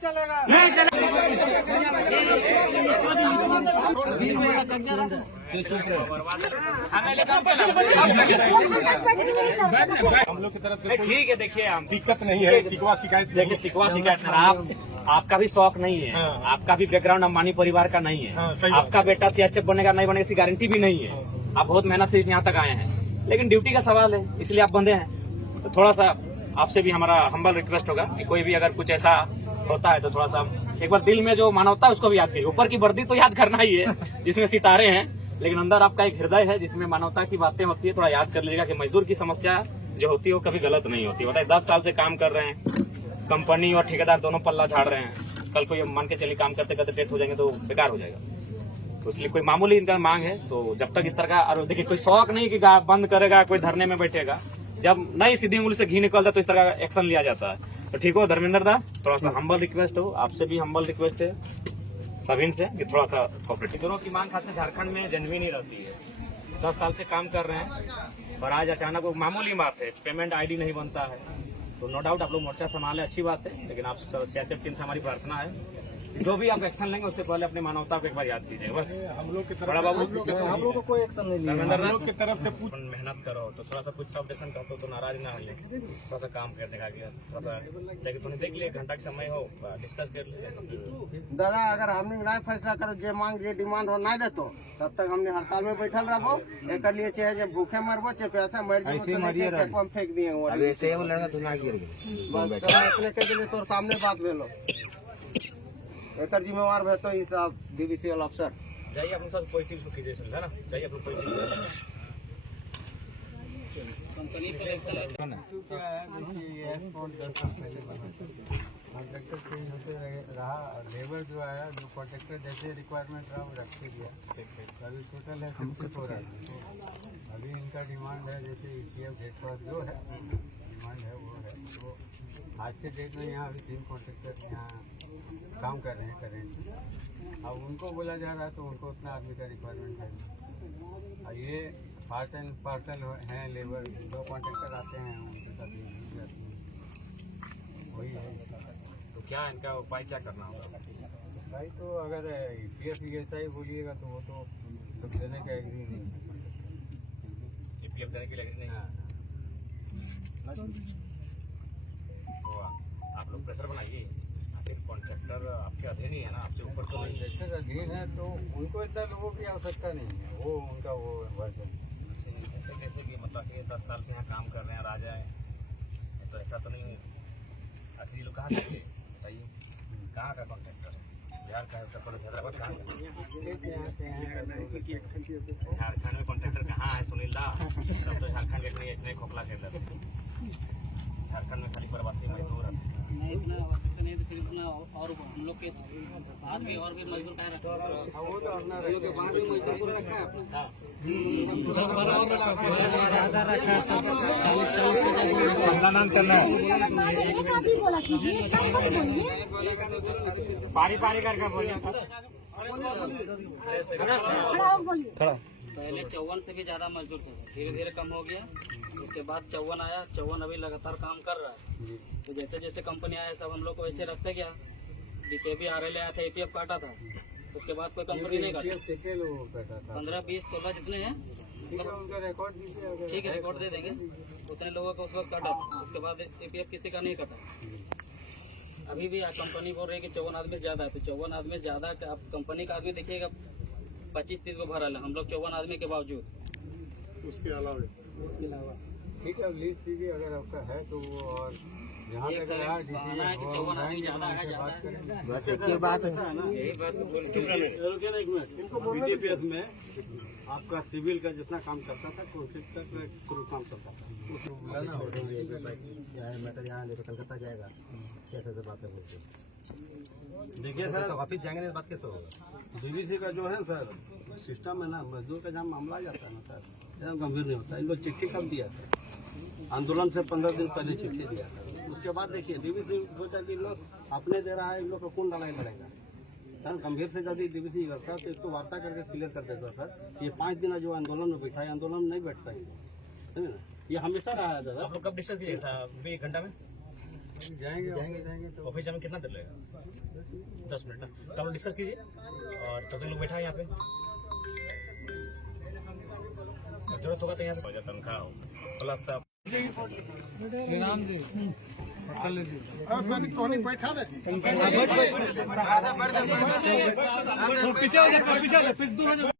चलेगा। हम लोग की तरफ से ठीक है, देखिए हम दिक्कत नहीं है, शिकवा शिकायत देखिए शिकवा शिकायत आपका भी शौक नहीं है, हाँ। आपका भी बैकग्राउंड अंबानी परिवार का नहीं है, हाँ, सही बात। आपका बेटा सियासत बनेगा नहीं बनेगा इसकी गारंटी भी नहीं है। आप बहुत मेहनत से यहाँ तक आए हैं, लेकिन ड्यूटी का सवाल है इसलिए आप बंधे हैं। तो थोड़ा सा आपसे भी हमारा हम्बल रिक्वेस्ट होगा कि कोई भी अगर कुछ ऐसा होता है तो थोड़ा सा एक बार दिल में जो मानवता है उसको भी याद करिए। ऊपर की वर्दी तो याद करना ही है जिसमें सितारे हैं, लेकिन अंदर आपका एक हृदय है जिसमें मानवता की बातें होती है। थोड़ा याद कर लीजिएगा कि मजदूर की समस्या जो होती है वो कभी गलत नहीं होती। बताइए 10 साल से काम कर रहे हैं, कंपनी और ठेकेदार दोनों पल्ला झाड़ रहे हैं, कल को ये मान के चलिए काम करते करते डेथ हो जाएंगे तो बेकार हो जाएगा। तो इसलिए कोई मामूली इनका मांग है। तो जब तक इस तरह का, और देखिए कोई शौक नहीं कि बंद करेगा, कोई धरने में बैठेगा। जब नई सीधी उंगली से घी निकलता है तो इस तरह का एक्शन लिया जाता है। तो ठीक हो धर्मेंद्र दा, थोड़ा सा हम्बल रिक्वेस्ट हो, आपसे भी हम्बल रिक्वेस्ट है सभी से कि थोड़ा सा कोऑपरेटिव। दोनों की मांग खासकर झारखंड में जेन्युइन ही रहती है। 10 साल से काम कर रहे हैं और आज अचानक वो मामूली बात है, पेमेंट आईडी नहीं बनता है। तो नो डाउट आप लोग मोर्चा संभाले, अच्छी बात है, लेकिन आप सियासत टीम से हमारी प्रार्थना है जो भी आप एक्शन लेंगे उससे पहले अपनी मानवता को एक बार याद कीजिए। बस हम लोग की तरफ बड़ा बाबू हम लोग को कोई एक्शन नहीं लिया। हम लोग की तरफ से मेहनत करो तो थोड़ा सा कुछ सबडेशन करते तो नाराज ना होइए, थोड़ा सा काम करने का थोड़ा सा लेकिन तुमने देख लिया 1 घंटा का समय हो डिस्कस कर लिया। दादा अगर हमने नहीं फैसला करो जे मांग जे डिमांड हो नहीं देतो तब तक हमने हड़ताल में बैठल रहो। एक लिए चाहे जब भूखे मरबो चाहे प्यासा मर जाओ, हम फेंक दिए हुआ ऐसे वो लड़का तो ना गिर गया। बस इतने के लिए तोर सामने बात भेलो। एक जिम्मेवार है तो इस डिविजनल अफसर जाइए अपने साथ पॉजिटिव कीजिए, समझा ना, जाइए अपने पॉजिटिव कंपनी का एक्शन क्या है कि एयरपोर्ट 10 साल पहले बना कॉन्ट्रैक्टर चेंज होते रहा, लेबर जो आया जो कॉन्ट्रैक्टर जैसे रिक्वायरमेंट रहा वो रख दिया। अभी टोटल है 54 आदमी। अभी इनका डिमांड है जैसे EPF गेट पास जो है डिमांड है वो है। तो आज के डेट में यहाँ अभी 3 कॉन्ट्रैक्टर यहाँ काम कर रहे हैं करेंट। अब उनको बोला जा रहा है तो उनको उतना आदमी का रिक्वायरमेंट है। और ये पार्ट एंड पार्सल हैं लेबर, 2 कॉन्ट्रैक्टर आते हैं उनके साथ वही है। तो क्या इनका उपाय क्या करना होगा? भाई तो अगर EPF ऐसा ही बोलिएगा तो वो तो देने का एग्री नहीं है। EPF देने के लिए नहीं है तो आप लोग प्रेशर बनाइए। कॉन्ट्रैक्टर आपके अधीन ही है ना, आपसे ऊपर तो नहीं है। कॉन्ट्रैक्टर अधीन है तो उनको इतना लोगों की आवश्यकता नहीं है, वो उनका वो वर्जन ऐसे कैसे कि मतलब कि 10 साल से यहाँ काम कर रहे हैं राजा है तो ऐसा तो नहीं है। आखिर ये लोग कहाँ से थे बताइए, कहाँ का कॉन्ट्रैक्टर है? बिहार का उत्तर प्रदेश हैदराबाद कहाँ का? झारखंड में कॉन्ट्रैक्टर कहाँ है सुनील दा? सब तो झारखंड के लिए ऐसे खोखला कर लेते हैं। झारखंड में खाली प्रवासी मजदूर है। नहीं इतना आवश्यकता नहीं तो फिर इतना और हम लोग के आदमी और भी मजदूर कहाँ रखा है? वो तो अपना मजदूर रखा है। पारी पारी करके बोलिए। पहले 54 से भी ज्यादा मजदूर थे, धीरे धीरे कम हो गया। उसके बाद 54 आया, 54 अभी लगातार काम कर रहा है। तो जैसे जैसे कंपनी आया सब हम लोग को वैसे रखते गया। DKB RL आया था, EPF काटा था, उसके बाद कोई कंपनी नहीं काटी। 15, 20, 16 जितने हैं उनका रिकॉर्ड दीजिए। ठीक है, रिकॉर्ड दे देंगे। उतने लोगों का उस वक्त काटा, उसके बाद EPF किसी का नहीं काटा। अभी भी कंपनी बोल रही है कि 54 आदमी ज्यादा है, तो 54 आदमी ज्यादा आप कंपनी का आदमी देखिएगा 25-30 को भरा है, हम लोग 54 आदमी के बावजूद। उसके अलावा ठीक है, लिस्ट दीजिए अगर आपका है तो वो। और यहाँ तक रहा है कि 54 आदमी ज्यादा है, ज्यादा है। बस एक ही बात है। यही बात बोल BTPS में आपका सिविल का जितना काम करता था कॉन्ट्रैक्टर में पूरा काम चलता था। मैटर यहाँ देखो कलकत्ता जाएगा कैसे से बात है। देखिए सर, तो ऑफिस जाएंगे तो बात कैसे होगा? DVC का जो है सर सिस्टम है ना, मजदूर का जहाँ मामला आ जाता है ना सर, एकदम गंभीर नहीं होता है। इन लोग चिट्ठी कब दिया था? आंदोलन से 15 दिन पहले चिट्ठी दिया था। उसके बाद देखिए DVC सोचा कि लोग अपने दे रहा है, इन लोग को कौन लड़ाई लड़ेगा सर। गंभीर से यदि DVC करता तो इसको वार्ता करके क्लियर कर देता सर। ये 5 दिन जो आंदोलन में बैठा है, आंदोलन नहीं बैठता है, समझे ना। ये हमेशा रहा है दादा। आप लोग कब डिस्कस किए साहब? 1 घंटा में जाएंगे तो ऑफिस में कितना देर लगेगा? 10 मिनट ना, तो आप लोग डिस्कस कीजिए और तो लोग बैठा है यहाँ पे, जरूरत होगा तो यहाँ से तनख्वाह प्लस बैठा रहे पीछे